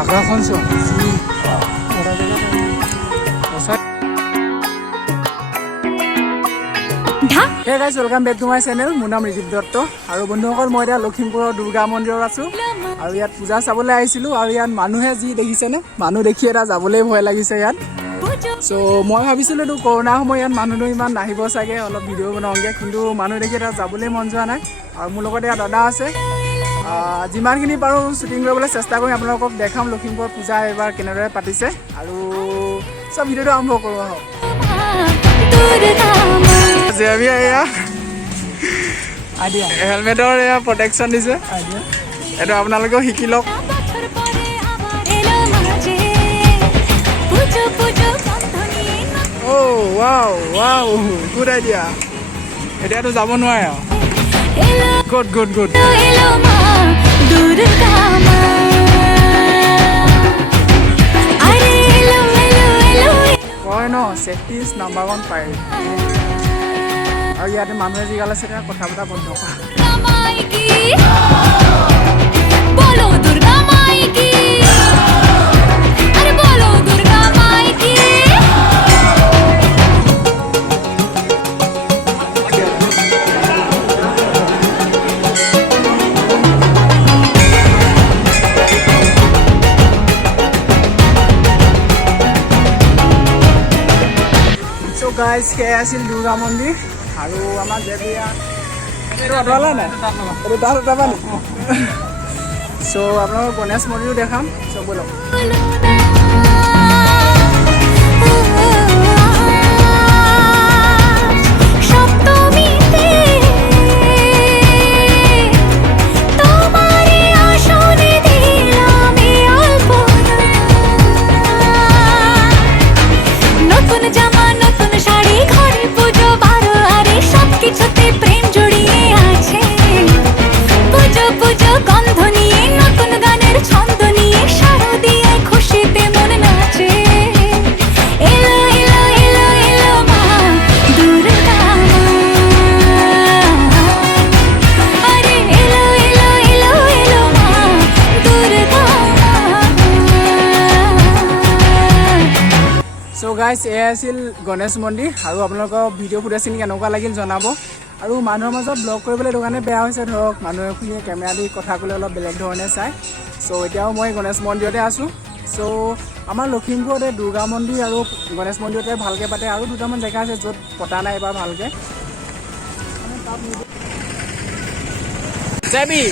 আকাশখন চোৱা Hey guys, welcome back to my channel. মোৰ নাম ৰিদীপ দত্ত আৰু বন্ধুসকল মই এতিয়া লখিমপুৰৰ দুৰ্গা মন্দিৰত আছো আৰু ইয়াত পূজা চাবলৈ আহিছিলো আৰু ইয়াত মানুহে যি দেখিছে নে মানুহ দেখি এটা যাবলৈ ভয় লাগিছে ইয়াত সো মই ভাবিছিলো তো কৰোনা সময় ইয়াত মানুহ ইমান নাহিব চাগে অলপ ভিডিও বনাওঁগে কিন্তু মানুহ দেখি এটা যাবলৈ মন যোৱা নাই আৰু মোৰ লগত এটা দাদা আছে যিমানখিনি পাৰো শুটিং কৰিবলৈ চেষ্টা কৰিম আপোনালোকক দেখাম লখিমপুৰৰ পূজা এবাৰ কেনেদৰে পাতিছে আৰু সব ভিডিওটো আৰম্ভ কৰো আহক Javier ya, ada. Helmet or ya protection di sini. Ada. Itu apa nalgo hikilok. Oh wow wow, good idea. Itu ada zaman wa ya. Good. Oh no, safety is number 1 priority. আৰু ইয়াতে মানুহে যি গাল আছে কথা বতা বন্ধ কৰা বলো দুৰ্গা মাই কি আৰে বলো দুৰ্গা মাই কি So guys, here is Durga Mandir. আৰু আমাৰ জেবিয়া এইটো আদলা নাই এইটো দাল দাবানি সো আপোনালোক গণেশ মন্দিৰো দেখাম সব বলক So guys, এয়া আছিল গণেশ মন্দিৰ আৰু আপোনালোকৰ ভিডিও ফুটেজ কেনেকুৱা লাগিল জনাব আৰু মানুহৰ মাজত ব্লগ কৰিবলৈ দোকানে বেয়া হৈছে ধৰক মানুহে খুনিয়ে কেমেৰা দি কথা ক'লে অলপ বেলেগ ধৰণে চাই সো এতিয়াও মই গণেশ মন্দিৰতে আছো সো আমাৰ লখিমপুৰতে দুৰ্গা মন্দিৰ আৰু গণেশ মন্দিৰতে ভালকে পাতে আৰু দুটামান জেগা আছে য'ত পতা নাই এবাৰ ভালকে জেবি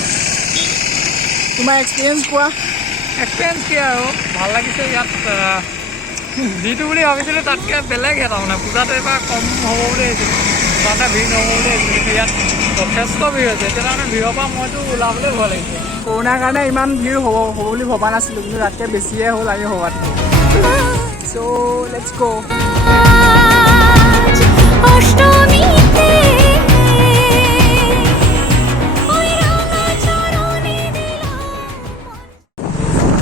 তোমাৰ এক্সপেৰিয়েন্স কোৱা এক্সপেৰিয়েন্স কি আৰু ভাল লাগিছে ইয়াত যিটো বুলি ভাবিছিলোঁ তাতকৈ বেলেগ এটা মানে পূজাটো এবাৰ কম হ'ব বুলি ভাবিছিলোঁ তাতে ভিৰ নহ'ব বুলি ভাবিছিলোঁ কিন্তু ইয়াত যথেষ্ট ভিৰ হৈছে এতিয়া তাৰমানে ভিৰৰ পৰা মইতো ওলাবলৈ ভয় লাগিছে কৰোণাৰ কাৰণে ইমান ভিৰ হ'ব বুলি ভবা নাছিলোঁ কিন্তু তাতকৈ বেছিয়ে হ'ল আমি ভবাত চ' লেটছ গ'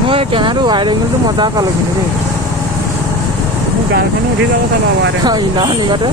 মই কেমেৰাটো ৱাইড এংগলটো মজা পালোঁ কিন্তু দেই গাড়ীখনো উঠি যাব চাবা ইমান নিগতে